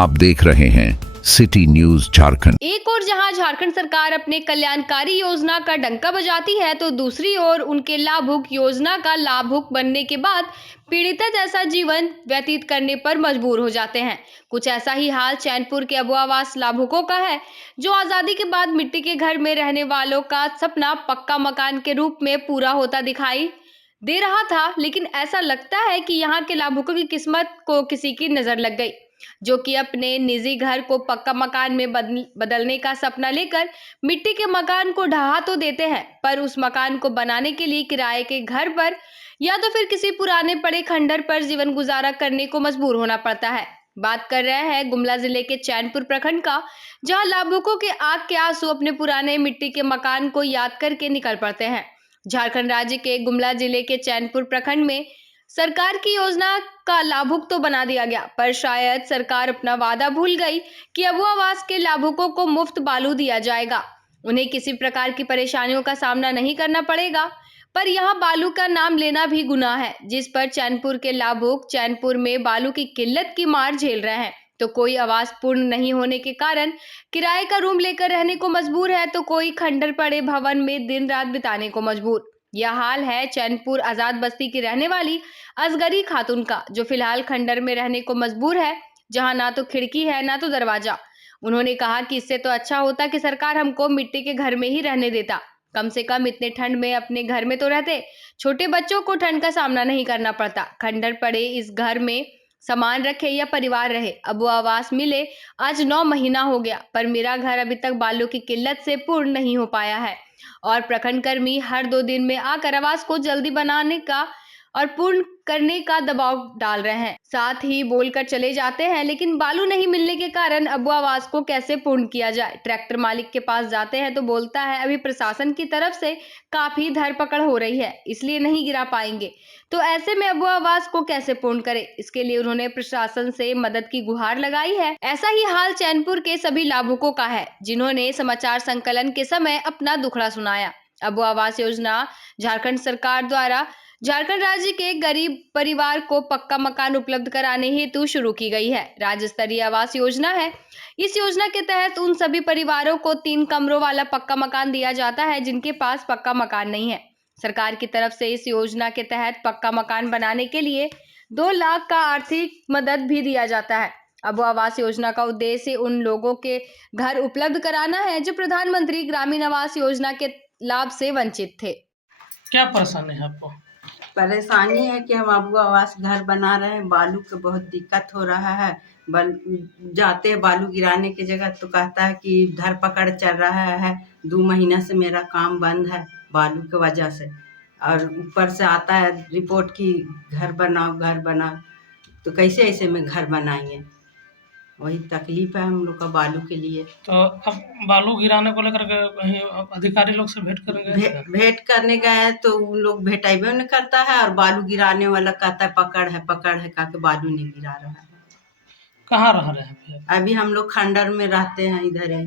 आप देख रहे हैं सिटी न्यूज झारखंड। एक और जहां झारखंड सरकार अपने कल्याणकारी योजना का डंका बजाती है, तो दूसरी ओर उनके लाभुक योजना का लाभुक बनने के बाद पीड़िता जैसा जीवन व्यतीत करने पर मजबूर हो जाते हैं। कुछ ऐसा ही हाल चैनपुर के अबुआ आवास लाभुकों का है, जो आजादी के बाद मिट्टी के घर में रहने वालों का सपना पक्का मकान के रूप में पूरा होता दिखाई दे रहा था। लेकिन ऐसा लगता है कि यहाँ के लाभुकों की किस्मत को किसी की नजर लग गई, जो कि अपने निजी घर को पक्का मकान में बदलने का सपना लेकर मिट्टी के मकान को ढहा तो देते हैं, पर उस मकान को बनाने के लिए किराए के घर पर या तो फिर किसी पुराने पड़े खंडर पर जीवन गुजारा करने को मजबूर होना पड़ता है। बात कर रहे हैं गुमला जिले के चैनपुर प्रखंड का, जहां लाभुकों के आग के आंसू अपने पुराने मिट्टी के मकान को याद करके निकल पड़ते हैं। झारखंड राज्य के गुमला जिले के चैनपुर प्रखंड में सरकार की योजना का लाभुक तो बना दिया गया, पर शायद सरकार अपना वादा भूल गई कि अबुआ आवास के लाभुकों को मुफ्त बालू दिया जाएगा। उन्हें किसी प्रकार की परेशानियों का सामना नहीं करना पड़ेगा, पर यहाँ बालू का नाम लेना भी गुनाह है, जिस पर चैनपुर के लाभुक चैनपुर में बालू की किल्लत की मार झेल रहे हैं। तो कोई आवास पूर्ण नहीं होने के कारण किराए का रूम लेकर रहने को मजबूर है, तो कोई खंडर पड़े भवन में दिन रात बिताने को मजबूर। यह हाल है चैनपुर आजाद बस्ती की रहने वाली असगरी खातून का, जो फिलहाल खंडर में रहने को मजबूर है, जहां ना तो खिड़की है ना तो दरवाजा। उन्होंने कहा कि इससे तो अच्छा होता कि सरकार हमको मिट्टी के घर में ही रहने देता, कम से कम इतने ठंड में अपने घर में तो रहते, छोटे बच्चों को ठंड का सामना नहीं करना पड़ता। खंडर पड़े इस घर में सामान रखे या परिवार रहे, अबुआ आवास मिले आज 9 महीना हो गया, पर मेरा घर अभी तक बालू की किल्लत से पूर्ण नहीं हो पाया है और प्रखंड कर्मी हर 2 दिन में आकर आवास को जल्दी बनाने का और पूर्ण करने का दबाव डाल रहे हैं। साथ ही बोलकर चले जाते हैं, लेकिन बालू नहीं मिलने के कारण अबुआ आवास को कैसे पूर्ण किया जाए। ट्रैक्टर मालिक के पास जाते हैं तो बोलता है अभी प्रशासन की तरफ से काफी धरपकड़ हो रही है, इसलिए नहीं गिरा पाएंगे। तो ऐसे में अबुआ आवास को कैसे पूर्ण करे, इसके लिए उन्होंने प्रशासन से मदद की गुहार लगाई है। ऐसा ही हाल चैनपुर के सभी लाभुकों का है, जिन्होंने समाचार संकलन के समय अपना दुखड़ा सुनाया। अबुआ आवास योजना झारखंड सरकार द्वारा झारखंड राज्य के गरीब परिवार को पक्का मकान उपलब्ध कराने हेतु शुरू की गई है। राज्य स्तरीय आवास योजना है। इस योजना के तहत उन सभी परिवारों को 3 कमरों वाला पक्का मकान दिया जाता है जिनके पास पक्का मकान नहीं है। सरकार की तरफ से इस योजना के तहत पक्का मकान बनाने के लिए 2 लाख का आर्थिक मदद भी दिया जाता है। अबुआ आवास योजना का उद्देश्य उन लोगों के घर उपलब्ध कराना है जो प्रधानमंत्री ग्रामीण आवास योजना के लाभ से वंचित थे। क्या परेशानी है आपको? परेशानी है कि हम अबुआ आवास घर बना रहे हैं, बालू का बहुत दिक्कत हो रहा है। जाते हैं बालू गिराने की जगह तो कहता है कि धरपकड़ चल रहा है, 2 महीना से मेरा काम बंद है बालू की वजह से। और ऊपर से आता है रिपोर्ट की घर बनाओ, तो कैसे ऐसे में घर बनाएंगे। वही तकलीफ है हम लोग का बालू के लिए। तो अब बालू गिराने को लेकर के कहीं अधिकारी लोग से भेंट करेंगे? भेंट करने गए तो उन लोग भेटाइबे नहीं करता है, और बालू गिराने वाला कहता है पकड़ है कहा के बालू नहीं गिरा रहा है। कहाँ रह रहे हैं अभी हम लोग खंडर में रहते हैं, इधर ही।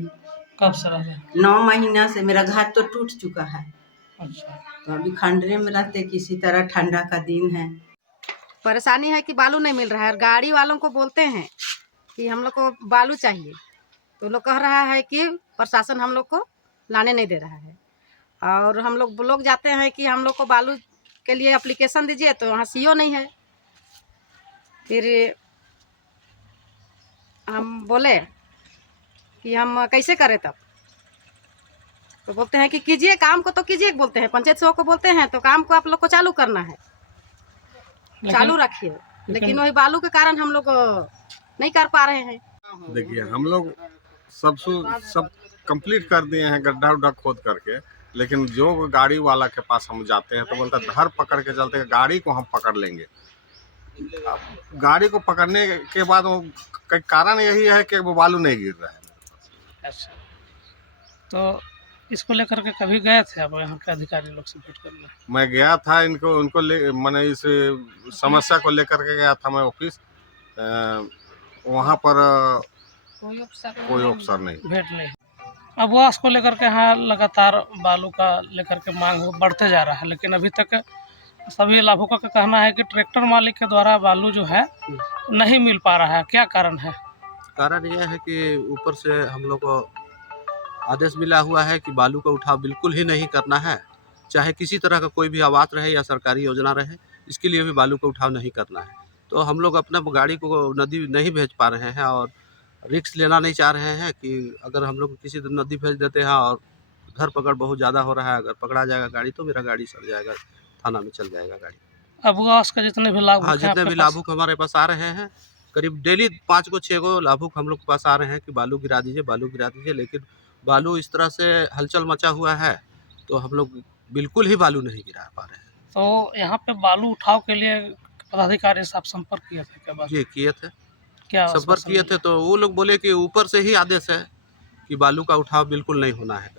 कब से रह रहे हैं? 9 महीना से। मेरा घर तो टूट चुका है। अच्छा, तो अभी खंडरे में रहते, किसी तरह ठंडा का दिन है। परेशानी है कि बालू नहीं मिल रहा है, और गाड़ी वालों को बोलते हैं कि हम लोग को बालू चाहिए, तो लोग कह रहा है कि प्रशासन हम लोग को लाने नहीं दे रहा है। और हम लोग जाते हैं कि हम लोग को बालू के लिए एप्लीकेशन दीजिए, तो वहाँ सीओ नहीं है। फिर हम बोले कि हम कैसे करें, तब तो बोलते हैं कि कीजिए काम को, तो कीजिए बोलते हैं। पंचायत सेवक को बोलते हैं तो काम को आप लोग को चालू करना है, चालू रखिए। लेकिन वही बालू के कारण हम लोग नहीं कर पा रहे हैं। देखिए हम लोग सब कंप्लीट कर दिए हैं गड्ढा उड्ढा खोद करके, लेकिन जो गाड़ी वाला के पास हम जाते हैं तो बोलता धर पकड़ के चलते हैं, गाड़ी को हम पकड़ लेंगे। गाड़ी को पकड़ने के बाद वो कारण यही है कि वो बालू नहीं गिर रहा है। अच्छा, तो इसको लेकर के कभी गए थे आप यहाँ के अधिकारी लोग से भेंट करने? मैं गया था, उनको मैंने इस समस्या को लेकर के गया था मैं ऑफिस। वहाँ पर कोई अफसर नहीं, भेंट नहीं। अब वास को लेकर के यहाँ लगातार बालू का लेकर के मांग बढ़ते जा रहा है, लेकिन अभी तक सभी लाभुकों का कहना है कि ट्रैक्टर मालिक के द्वारा बालू जो है नहीं मिल पा रहा है। क्या कारण है? कारण यह है कि ऊपर से हम लोग को आदेश मिला हुआ है कि बालू का उठाव बिल्कुल ही नहीं करना है, चाहे किसी तरह का कोई भी आवास रहे या सरकारी योजना रहे, इसके लिए भी बालू का उठाव नहीं करना है। तो हम लोग अपना गाड़ी को नदी नहीं भेज पा रहे हैं और रिस्क लेना नहीं चाह रहे हैं कि अगर हम लोग किसी दिन नदी भेज देते हैं और धरपकड़ बहुत ज़्यादा हो रहा है, अगर पकड़ा जाएगा गाड़ी तो मेरा गाड़ी सड़ जाएगा, थाना में चल जाएगा गाड़ी। अब आवास का जितने भी लाभ हाँ, जितने भी लाभुक हमारे पास आ रहे हैं, करीब डेली 5 को 6 को लाभुक हम लोग के पास आ रहे हैं कि बालू गिरा दीजिए, बालू गिरा दीजिए, लेकिन बालू इस तरह से हलचल मचा हुआ है तो हम लोग बिल्कुल ही बालू नहीं गिरा पा रहे हैं। तो यहाँ पे बालू उठाव के लिए पदाधिकारी से आप संपर्क किए थे क्या? बात जी किए थे, क्या संपर्क किए थे तो वो लोग बोले कि ऊपर से ही आदेश है कि बालू का उठाव बिल्कुल नहीं होना है।